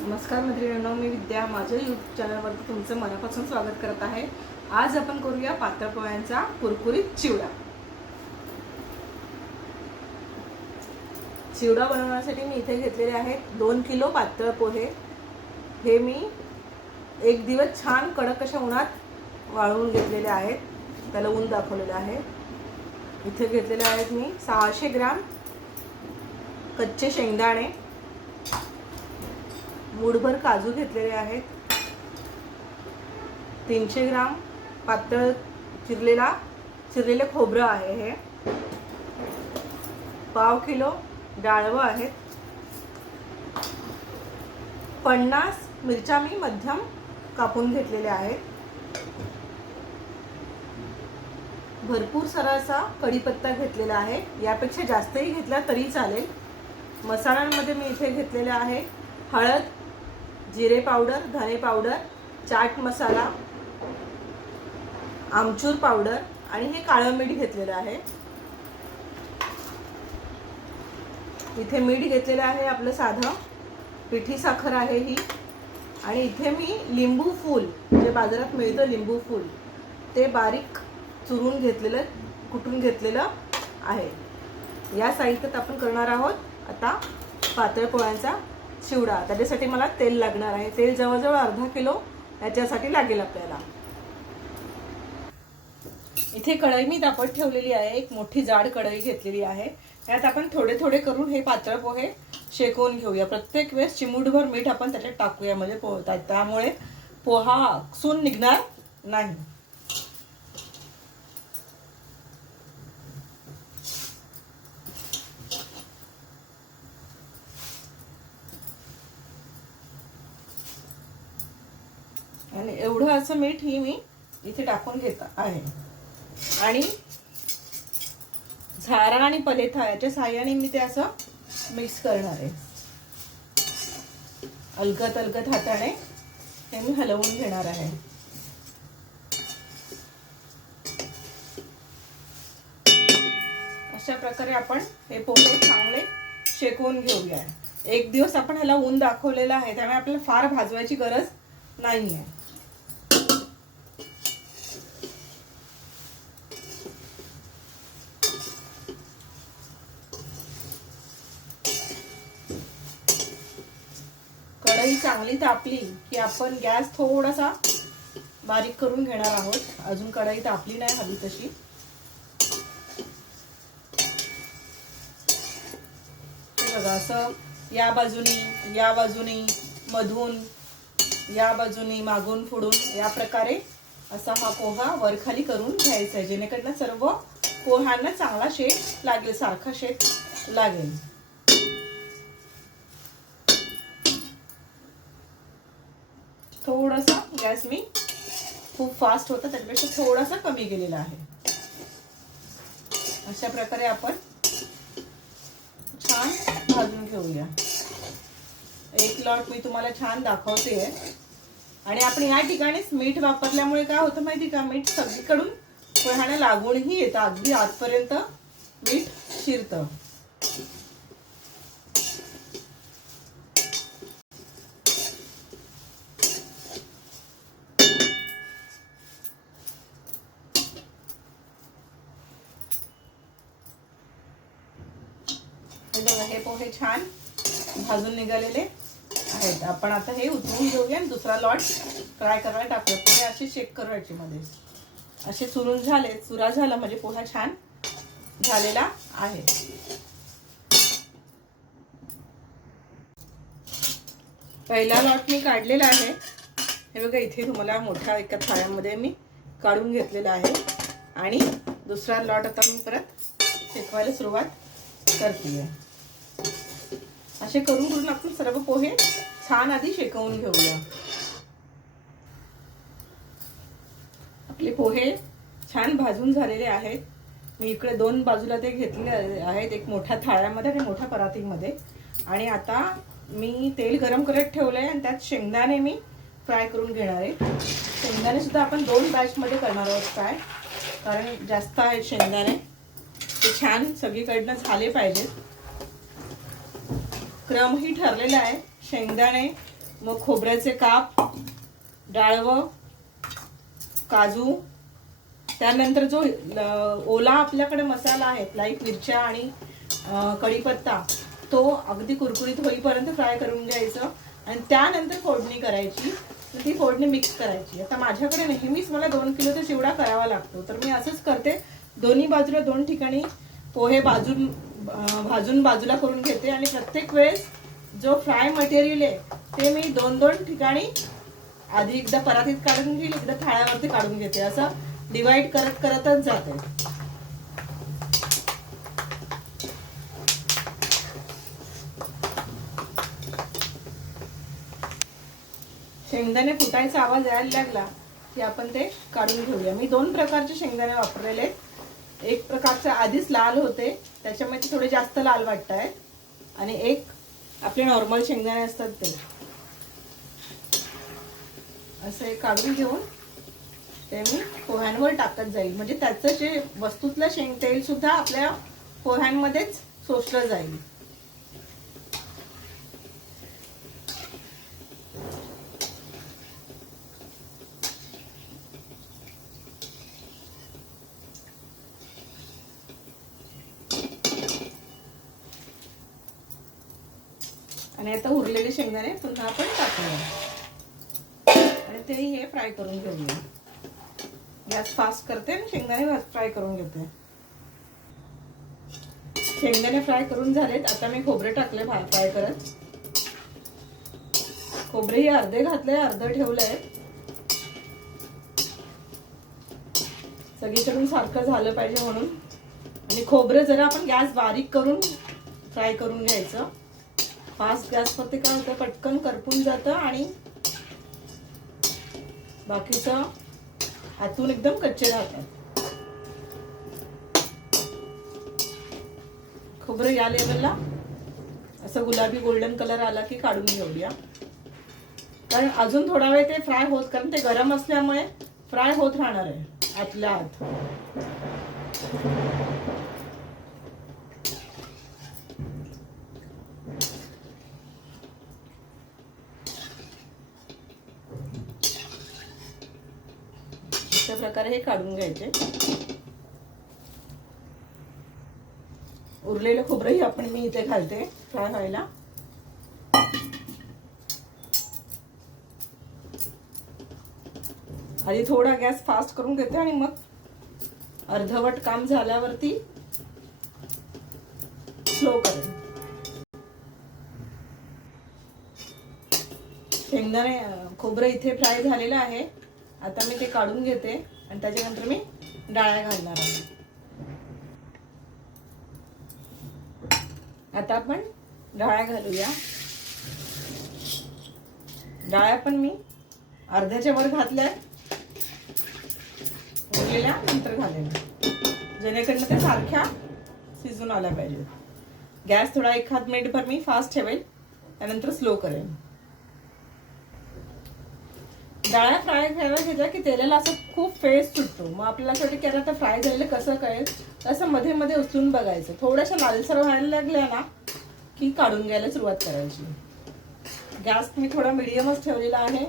नमस्कार मैत्रिणींनो मी विद्या. माझ्या यूट्यूब चॅनलवरती तुमचं मनापासून स्वागत करत आहे. आज आपण करूया पातळ पोह्यांचा कुरकुरीत चिवडा. चिवडा बनवण्यासाठी मी इथे घेतलेले आहेत दोन किलो पातळ पोहे. हे मी एक दिवस छान कडक अशा उन्हात वाळवून घेतलेले आहेत. त्याला ऊन दाखवलेलं आहे. इथे घेतलेले आहेत मी सहाशे ग्राम कच्चे शेंगदाणे. मूडभर काजू घेतलेले आहेत. तीनशे ग्राम पातळ चिरलेला चिरलेले खोबरं आहे हे. पाव किलो डाळवं आहेत. पन्नास मिरच्या मी मध्यम कापून घेतलेल्या आहेत. भरपूर सारा असा कढीपत्ता घेतलेला आहे. यापेक्षा जास्तही घेतला तरी चालेल. मसाल्यांमध्ये मी इथे घेतलेले आहे हळद जिरे पावडर धने पावडर चाट मसाला आमचूर पावडर आणि हे काळं मीठ घेतलेलं आहे. इथे मीठ घेतलेलं आहे आपलं साधं. पिठी साखर आहे ही. आणि इथे मी लिंबू फूल जे बाजारात मिळतं लिंबू फूल ते बारीक चुरून घेतलेलं कुटून घेतलेलं आहे. या साहित्यात आपण करणार आहोत. आता पातळ पोळ्यांचा चिवडा. त्याच्यासाठी मला तेल लागणार आहे. तेल जवळजवळ अर्धा किलो याच्यासाठी लागेल आपल्याला. इथे कढई मी तापत ठेवलेली आहे. एक मोठी जाड कढई घेतलेली आहे. त्यात आपण थोडे थोडे करून हे पातळ पोहे शेकवून घेऊया. प्रत्येक वेळेस चिमूटभर मीठ आपण त्याच्यात टाकूया. म्हणजे पोहतात. त्यामुळे पोहा सून निघणार नाही. आणि एवढं असं मीठ ही मी इथे टाकून घेत आहे. आणि झारा आणि पलेथा याच्या साह्याने मी ते असं मिक्स करणार आहे. अलगत अलगत हाताने हे मी हलवून घेणार आहे. अशा प्रकारे आपण हे पोहे चांगले शेकवून घेऊया. एक दिवस आपण ह्याला ऊन दाखवलेलं आहे त्यामुळे आपल्याला फार भाजवायची गरज नाही आहे कढई चांगली तापली की आपण गॅस थोडासा बारीक करून घेणार आहोत. अजून कढई तापली नाही हवी तशी. बघा असं या बाजूनी या बाजूनी मधून या बाजूनी मागून फुडून या प्रकारे असा हा पोहा वरखाली करून घ्यायचा आहे. जेणेकरून सर्व पोह्यांना चांगला शेप लागेल सारखा शेप लागेल. थोडासा गॅस मी खूप फास्ट होता त्याच्यापेक्षा थोडासा कमी केलेला आहे. अशा प्रकारे आपण छान भाजून घेऊया. एक लॉट मी तुम्हाला छान दाखवते आणि आपण या ठिकाणीच मीठ वापरल्यामुळे काय होतं माहिती का? मीठ सगळीकडून पोह्याला लागूनही येतं. अगदी आजपर्यंत मीठ शिरतं हे छान भाजून निघालेले आहेत. आपण आता हे उतरून घेऊया आणि दुसरा लॉट फ्राय करायला टाकूया. पोहे असे शेक करू याच्यामध्ये. असे चुरून झाले चुरा झाला म्हणजे पोहा छान झालेला आहे. पहिला लॉट मी काढलेला आहे. हे बघा इथे तुम्हाला मोठ्या एका थाळ्यामध्ये मी काढून घेतलेला आहे. आणि दुसरा लॉट आता मी परत शेकवायला सुरुवात करते असे करून करून आपण सर्व पोहे छान आधी शेकवून घेऊया. आपले पोहे छान भाजून झालेले आहेत. मी इकडे दोन बाजूला ते घेतले आहेत एक मोठ्या थाळ्यामध्ये आणि मोठ्या परातीमध्ये. आणि आता मी तेल गरम करत ठेवलंय आणि त्यात शेंगदाणे मी फ्राय करून घेणार आहे. शेंगदाणे सुद्धा आपण दोन बॅचमध्ये करणार आहोत फ्राय कारण जास्त आहेत शेंगदाणे. ते छान सगळीकडनं झाले पाहिजेत. क्रमही ठरलेला आहे. शेंगदाणे मग खोबऱ्याचे काप डाळवं काजू. त्यानंतर जो ओला आपल्याकडे मसाला आहे लाईक मिरच्या आणि कढीपत्ता तो अगदी कुरकुरीत होईपर्यंत फ्राय करून घ्यायचं. आणि त्यानंतर फोडणी करायची. तर ती फोडणी मिक्स करायची. आता माझ्याकडे नेहमीच मला दोन किलोचा चिवडा करावा लागतो. तर मी असंच करते. दोन्ही बाजूला दोन ठिकाणी पोहे बाजून भाजून बाजूला करून घेते आणि प्रत्येक वेळेस जो फ्राय मटेरियल आहे ते मी दोन दोन ठिकाणी आधी एकदा परातीत काढून घेईल एकदा थाळ्यावरती काढून घेते. असं डिवाइड करत करतच जाते. शेंगदाणे फुटायचा आवाज यायला लागला की आपण ते काढून घेऊया. मी दोन प्रकारचे शेंगदाणे वापरलेले आहेत. एक प्रकारचे आधीच लाल होते. त्याच्यामुळे ते थोडे जास्त लाल वाटत आहेत आणि एक आपले नॉर्मल शेंगदाणे असतात ते. असे काढून घेऊन ते मी पोह्यांवर टाकत जाईल. म्हणजे त्याचं जे वस्तूतलं शेंग तेल सुद्धा आपल्या पोह्यांमध्येच सोसलं जाईल आणि आता उरलेले शेंगदाणे पुन्हा आपण टाकूया आणि तेही हे फ्राय करून घेऊया. गॅस फास्ट करते आणि शेंगदाणे फ्राय करून घेते. शेंगदाणे फ्राय करून झालेत. आता मी खोबरे टाकले फ्राय करत. खोबरेही अर्धे घातले अर्ध ठेवलंय. सगळीकडून सारखं झालं पाहिजे म्हणून. आणि खोबरं जरा आपण गॅस बारीक करून फ्राय करून घ्यायचं. फास्ट गॅसवरती काय होतं पटकन करपून जातं आणि बाकीचं आतून एकदम कच्चे राहतात. खोबरं या लेवलला. असं गुलाबी गोल्डन कलर आला की काढून घेऊया. कारण अजून थोडा वेळ ते फ्राय होत कारण ते गरम असल्यामुळे फ्राय होत राहणार आहे आतल्या आत. अशा प्रकारे हे काढून घ्यायचे. उरलेलं खोबरंही आपण मी इथे घालते फ्राय व्हायला. आधी थोडा गॅस फास्ट करून घेते आणि मग अर्धवट काम झाल्यावरती स्लो करेन. शेंगदाणे खोबरं इथे फ्राय झालेलं आहे. आता मी ते काढून घेते आणि त्याच्यानंतर मी डाळ्या घालणार आहे. आता आपण डाळ्या घालूया. डाळ्या पण मी अर्ध्याच्या वर घातल्या उरलेल्या नंतर घालेल्या. जेणेकरून त्या सारख्या शिजून आल्या पाहिजेत. गॅस थोडा एखाद मिनिटभर मी फास्ट ठेवेल. त्यानंतर स्लो करेन. डाळ्या फ्राय करायला घेतल्या की तेलाला असं खूप फेस सुटतो. मग आपल्याला असं वाटतं की आता फ्राय झालेलं कसं कळेल? असं मध्ये मध्ये उचलून बघायचं. थोड्याशा लालसर व्हायला लागल्या ना की काढून घ्यायला सुरुवात करायची. गॅस मी थोडा मिडियमच ठेवलेला आहे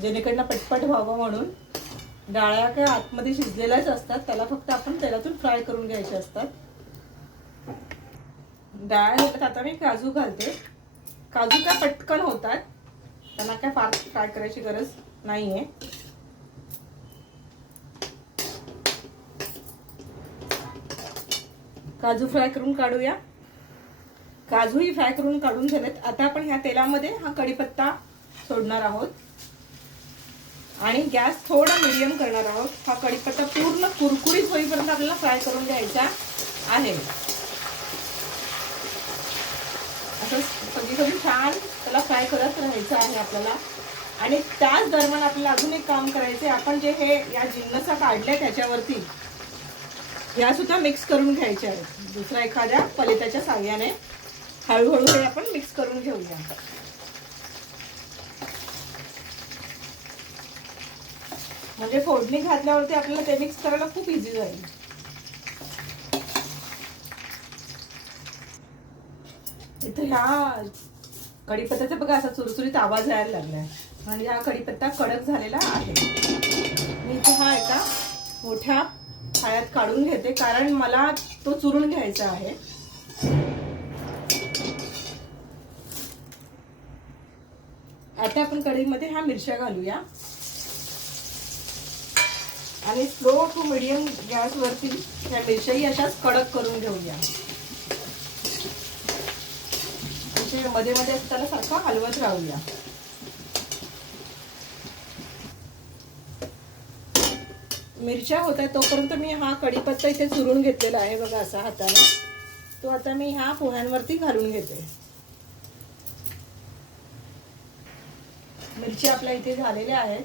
जेणेकडनं पटपट व्हावं म्हणून. डाळ्या काय आतमध्ये शिजलेल्याच असतात त्याला फक्त आपण तेलातून फ्राय करून घ्यायचे असतात. डाळ आता मी काजू घालते. काजू काय पटकन होतात त्यांना काय फार फ्राय करायची गरज नाहीये. काजू फ्राय करून काढूया. काजूही फ्राय करून काढून झालेत. आता आपण ह्या तेलामध्ये हा कढीपत्ता सोडणार आहोत. आणि गॅस थोडा मिडियम करणार आहोत. हा कढीपत्ता पूर्ण कुरकुरीत होईपर्यंत आपल्याला फ्राय करून घ्यायचा आहे. असंच कधी कधी छान त्याला फ्राय करत राहायचं आहे आपल्याला. आणि त्याच दरम्यान आपल्याला अजून एक काम करायचे आपण जे हे या जिन्नसा काढल्या त्याच्यावरती ह्या सुद्धा मिक्स करून घ्यायच्या आहेत. दुसऱ्या एखाद्या पलिताच्या साह्याने हळूहळू हे आपण मिक्स करून घेऊया. म्हणजे फोडणी घातल्यावरती आपल्याला ते मिक्स करायला खूप इझी जाईल. ह्या कढीपत्त्याचा बघा असा चुरचुरीत आवाज यायला लागलाय. म्हणजे हा कढीपत्ता कडक झालेला आहे. मी इथे हा एका मोठ्या छायात काढून घेते कारण मला तो चुरून घ्यायचा आहे. आता आपण कढईमध्ये ह्या मिरच्या घालूया. आणि स्लो टू मिडियम गॅसवरती ह्या मिरच्याही अशाच कडक करून घेऊया. असे मध्ये मध्ये त्याला सारखा हलवत राहूया. मिरच्या होत आहेत तोपर्यंत मी हा कढीपत्ता इथे चुरून घेतलेला आहे बघा असा हाताने तो आता मी ह्या पोह्यांवरती घालून घेते. मिरची आपल्या इथे झालेल्या आहेत.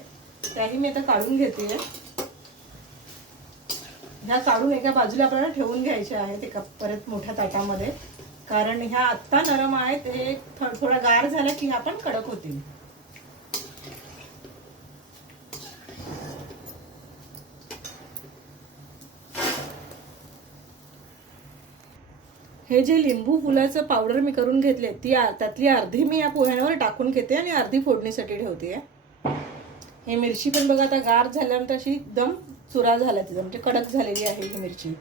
त्याही मी आता काढून घेते. ह्या काढून एका बाजूला आपल्याला ठेवून घ्यायच्या आहेत एका परत मोठ्या ताटामध्ये. कारण ह्या आत्ता नरम आहेत हे थोडा गार झाला की ह्या पण कडक होतील. हे जे लिंबू फुलाचं पावडर मी करून घेतले ती त्यातली अर्धी मी या पोह्यांवर टाकून घेते आणि अर्धी फोडणीसाठी ठेवते. हे मिरची पण बघा आता गार झाल्यानंतर अशी एकदम चुरा झाला तिचा म्हणजे कडक झालेली आहे ही मिरची.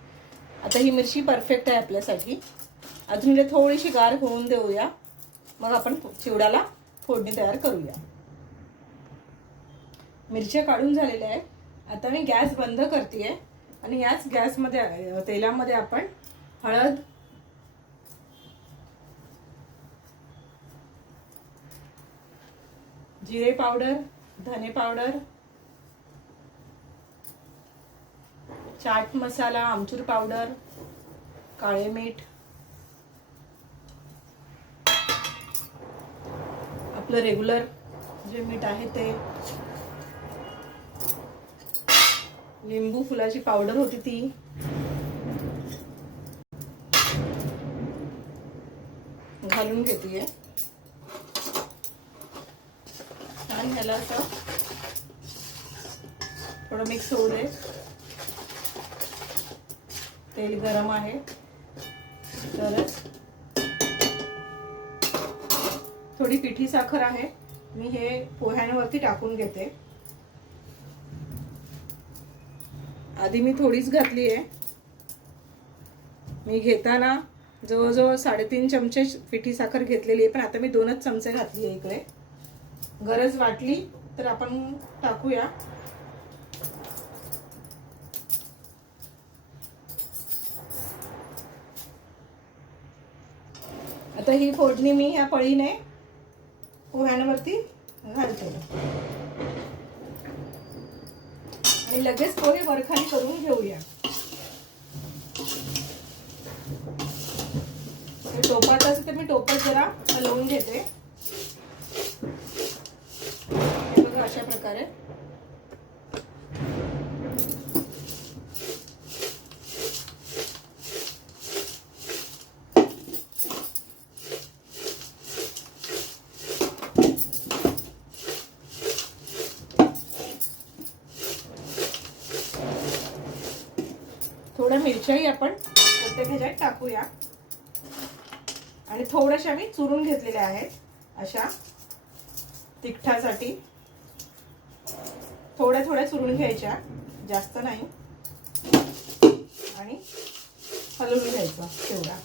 आता ही मिरची परफेक्ट आहे आपल्यासाठी. अजून इथे थोडीशी गार होऊन देऊया. मग आपण चिवड्याला फोडणी तयार करूया. मिरच्या काढून झालेल्या आहेत. आता मी गॅस बंद करते आणि याच गॅसमध्ये तेलामध्ये आपण हळद जिरे पावडर धने पावडर चाट मसाला आमचूर पावडर काळे मीठ आपलं रेग्युलर जे मीठ आहे ते. लिंबू फुलाची पावडर होती ती. घालून घेते छान ह्याला असं. थोडं मिक्स होऊ दे. तेल गरम आहे. तरच. थोडी पिठी साखर आहे. मी हे पोह्यांवरती टाकून घेते. आधी मी थोडीच घातली आहे. मी घेताना जवळजवळ साडेतीन चमचे पिठी साखर घेतलेली आहे पण आता मी दोनच चमचे घातली आहे इकडे. गरज वाटली तर आपण टाकूया. आता ही फोडणी मी ह्या पळीने पोह्यांवरती घालते आणि लगेच पोहे वरखाली करून घेऊया. टोपात असेल तर मी टोपात जरा हलवून घेते हे बघा अशा प्रकारे थोड्या मिरच्याही आपण प्रत्येक ह्याच्यात टाकूया. आणि थोड्याशा मी चुरून घेतलेल्या आहेत अशा तिखटासाठी. थोड्या थोड्या चुरून घ्यायच्या जास्त नाही. आणि हलवून घ्यायचं तेवढा.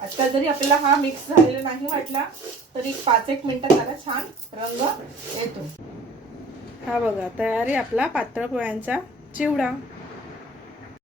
आता जरी आपल्याला हा मिक्स झालेला नाही वाटला तरी पाच एक मिनिटात त्याला छान रंग येतो. हा बघा तयारी आपला पातळ पोळ्यांचा चिवडा.